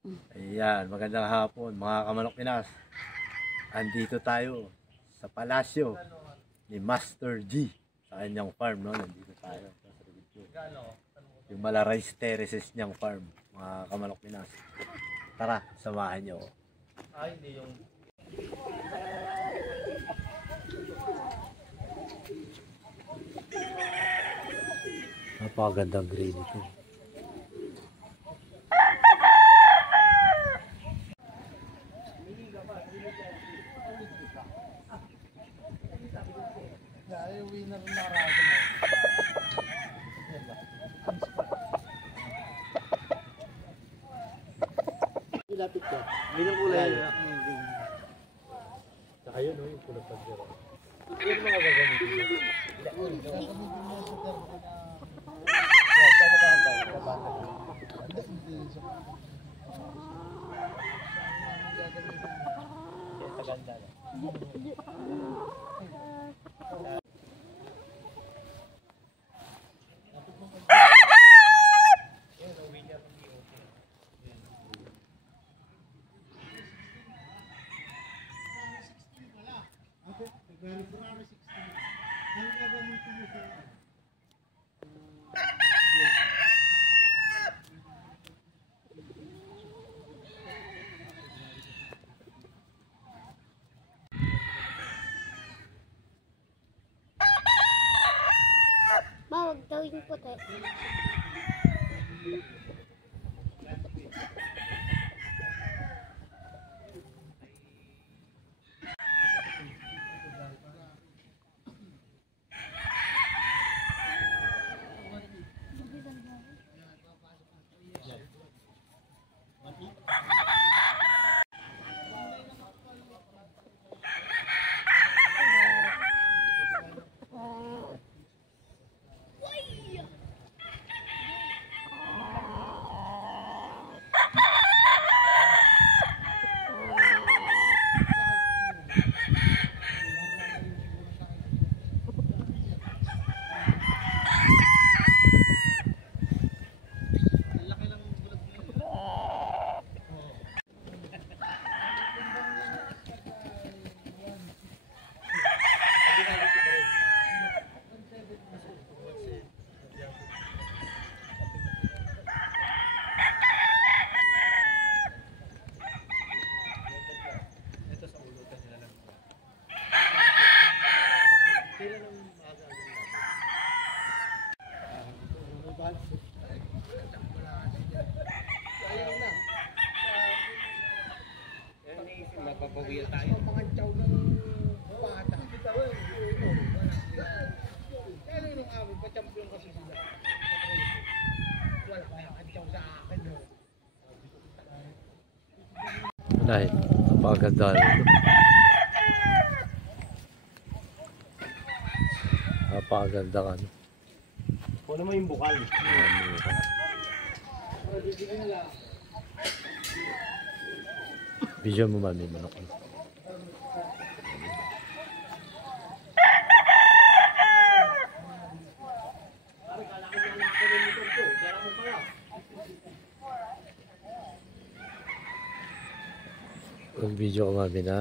Ayan, magandang hapon mga Kamanok Pinas. Andito tayo sa palasyo ni Master G sa kanyang farm, no? Nandito tayo. Yung Malarice Terraces niyang farm, mga Kamanok Pinas. Tara, samahan niyo. Ay, hindi yung... Napakagandang grade ito. Ay, winner na rado mo. Ilapit ka. Ganyan kulay. Saka yun, yung kulay pag-zero. Yan mga gagamitin mo. Bawag daw yung puti. Mapapawiya tayo. Pangantyaw ng bata. Kaya nung amin, pa-champion kasi sila. Wala kaya kantyaw sa akin. Dahil, napakaganda nito. Napakaganda ka, no? Kunin mo yung bukal. Video mo mami, manok mo. Yung video ko mami na.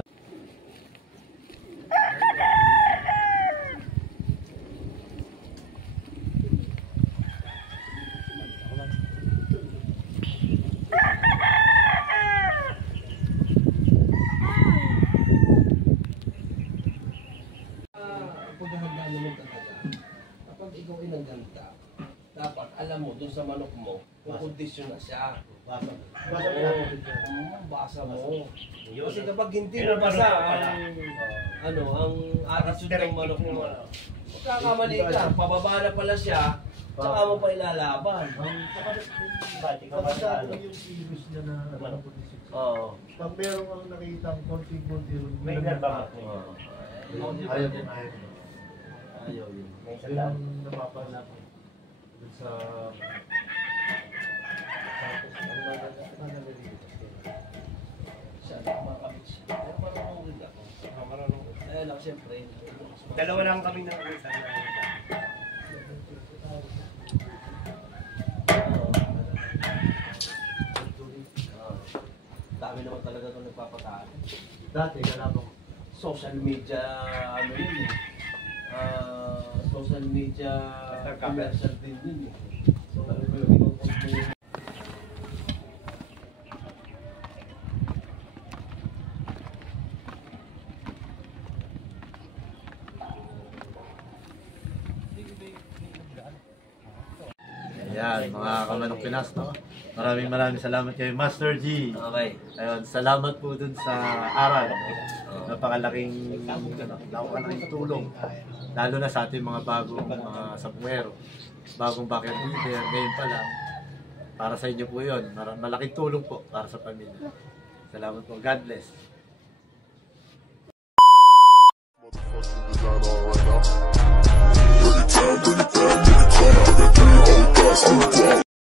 Kapag ikaw ay naganda, dapat alam mo dun sa manok mo, kukondisyon na siya. Basa mo. Kasi kapag hindi nabasa ang attitude ng manok mo, magkakamali ka, pababa na pala siya, tsaka mo pa ilalaban. Pagkasa yung series niya na kondisyon. Oo. Pag meron kang nakitang konti-konti, May nababa. ayaw mo. Ayaw yun. Yung napapansin ko dun sa Siya, nakamakabit siya. Pero marunong rin ako. Kaya lang, siyempre. Dalawa lang kami ng isa na dami naman talaga itong nagpapakain. Dati, kalaban ko. Social media, ano yun eh. Social media commercial din yun eh. So, pinupost mo yun. Ayan, mga kamanok Pinas, no? Maraming salamat kay Master G. Okay. Ayun, salamat po dun sa aral. Napakalaking tulong. Lalo na sa ating mga bagong mga sapuero. Bagong bucket leader, ngayon pa lang. Para sa inyo po yun. Malaking tulong po para sa pamilya. Salamat po. God bless.